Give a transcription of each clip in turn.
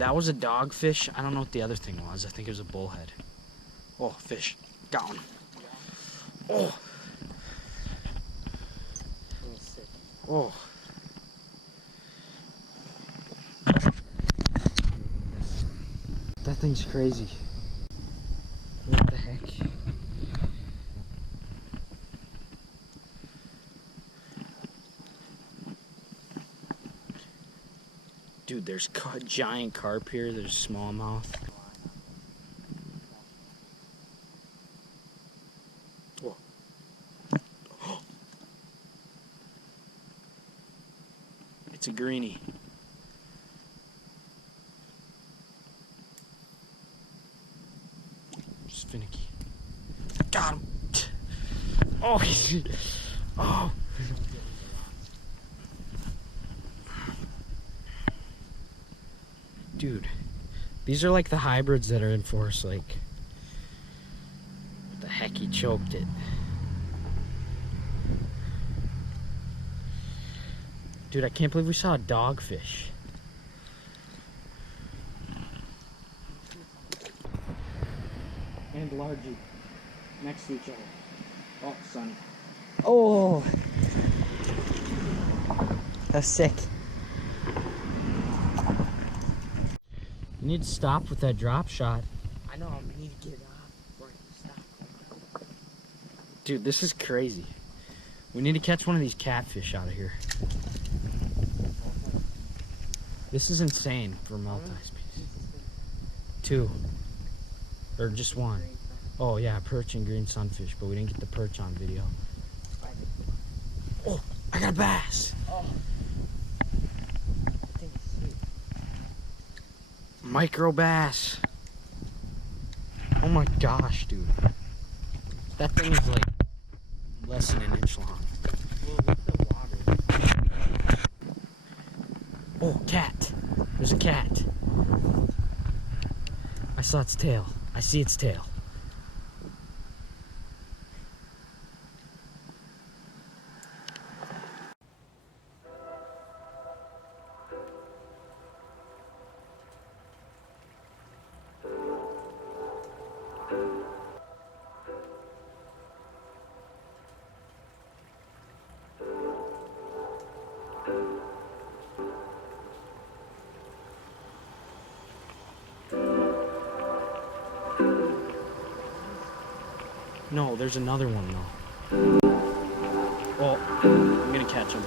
that was a dogfish. I don't know what the other thing was. I think it was a bullhead. Oh, fish. Got one. Oh. Oh. That thing's crazy. What the heck? Dude, there's giant carp here. There's smallmouth. Whoa. It's a greenie. Just finicky. Got him. Oh, oh. Dude, these are like the hybrids that are in Forest Lake. What the heck, he choked it. Dude, I can't believe we saw a dogfish. And largie next to each other. Oh, sunny. Oh, that's sick. You need to stop with that drop shot. I know, I need to get it off before I stop. Dude, this is crazy. We need to catch one of these catfish out of here. This is insane for multi-species. 2. Or just 1. Oh yeah, perch and green sunfish, but we didn't get the perch on video. Oh, I got a bass. Oh. I think it's sweet. Micro bass. Oh my gosh, dude. That thing is like less than an inch long. Well, look at the water. Oh, cat. There's a cat. I saw its tail. I see its tail. No, there's another one though. Oh, I'm gonna catch him.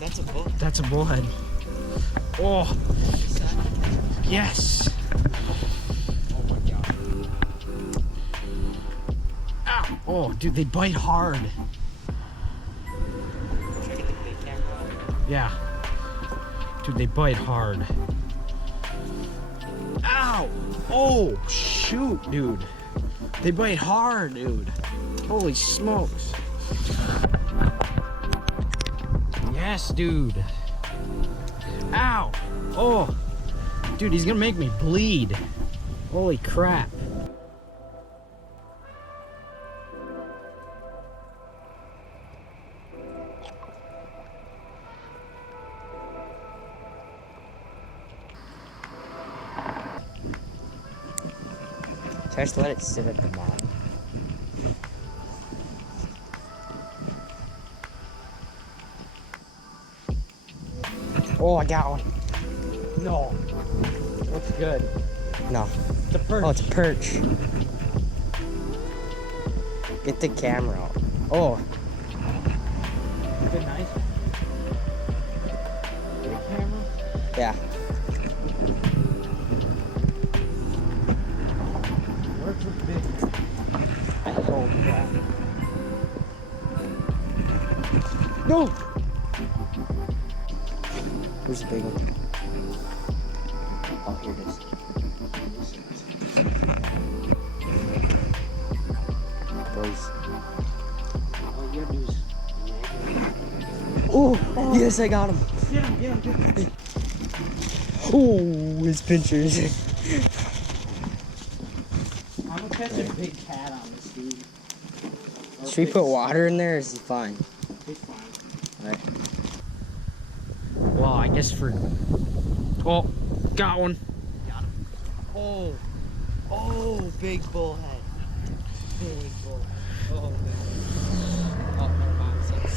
That's a bull. That's a bullhead. Oh, yes. Oh my god. Ow. Oh, dude, they bite hard. Should I get the big camera out? Yeah. Dude, they bite hard. Ow! Oh, shoot, dude. They bite hard, dude. Holy smokes. Yes, dude. Ow! Oh! Dude, he's gonna make me bleed. Holy crap. So I just let it sit at the bottom. Oh, I got one. No. Looks good. No. It's a perch. Oh, it's a perch. Get the camera out. Oh. Is it nice? Big camera? Yeah. Works with big. Oh crap. No! Where's the big one? Oh, here it is. Boys. All you gotta do is... Oh, yes, I got him. Get him. Oh, his pinchers. catch a big cat on this, dude. Should we put water in there or is it fine? It's fine. Alright. Well, I guess for... Oh, got one. Got him. Oh. Oh, big bullhead. Big bullhead. Oh, man. Oh, never mind. It's like the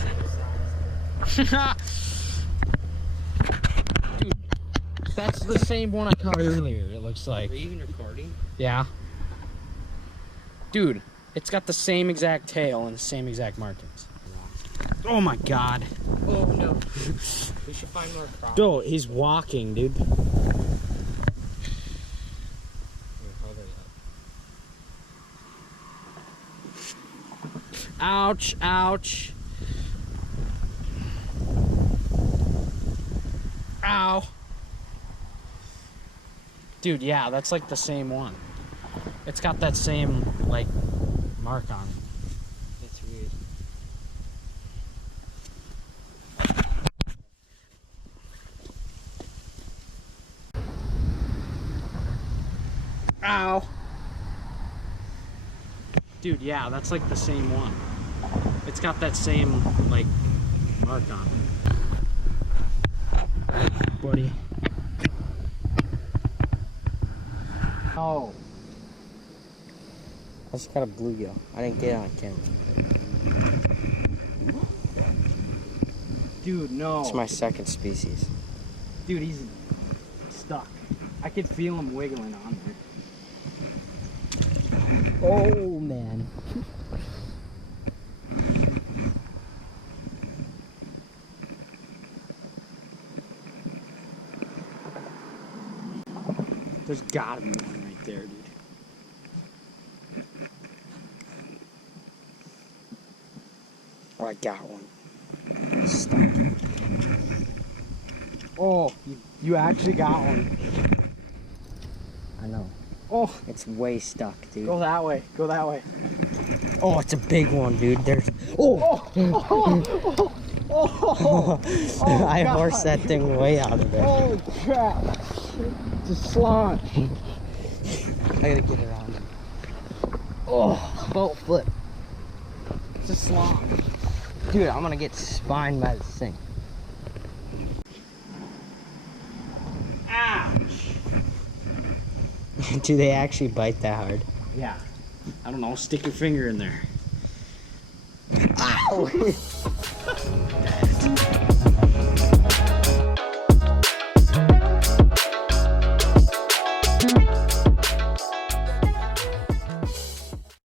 same size. Dude, that's the same one I caught earlier, it looks like. Are you even recording? Yeah. Dude, it's got the same exact tail and the same exact markings. Oh my god. Oh, no. We should find more crawfish. Dude, he's walking, dude. Here, hold it up. Ouch, ouch. Ow. Dude, yeah, that's like the same one. It's got that same, like, mark on it. That's weird. Ow. Dude, yeah, that's like the same one. It's got that same, like, mark on it. Buddy. Oh. I just got a bluegill. I didn't get it on camera. Dude, no. It's my second species. Dude, he's stuck. I could feel him wiggling on there. Oh, man. There's gotta be one right there, dude. Oh, I got one. Stuck. Oh, you actually got one. I know. Oh, It's way stuck, dude. go that way. Go that way. Oh, it's a big one, dude. There's. Oh, oh, I God. horsed that thing way out of there. Holy crap. It's a slime. I gotta get it on. Oh, boat flip. It's a slime. Dude, I'm gonna get spined by this thing. Ouch. Do they actually bite that hard? Yeah. I don't know. Stick your finger in there. Ow!